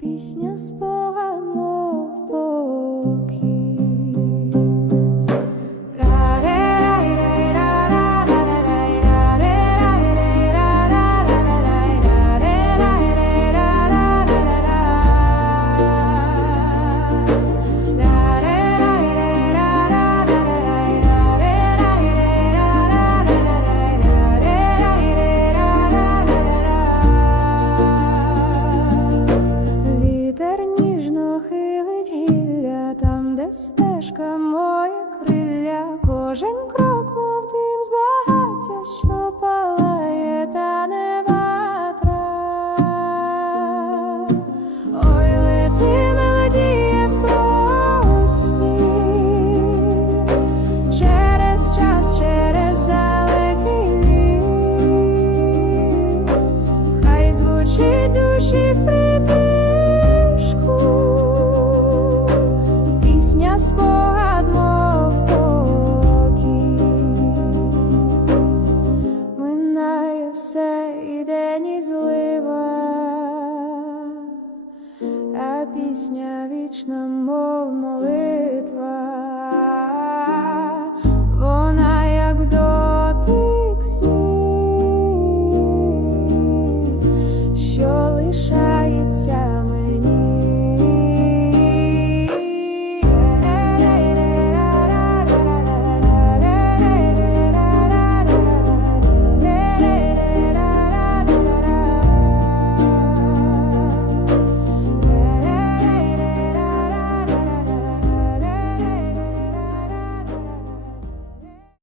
Пісня спогад, мов покій. Там, де стежка, моє крилля, кожен крок, мов дим з багаття, що палає, та не ватра. Ой, лети, мелодіє в простір, через час, через далекий ліс, хай звучить душі в притишку. Спогад, мов покій, минає все, і день, і злий.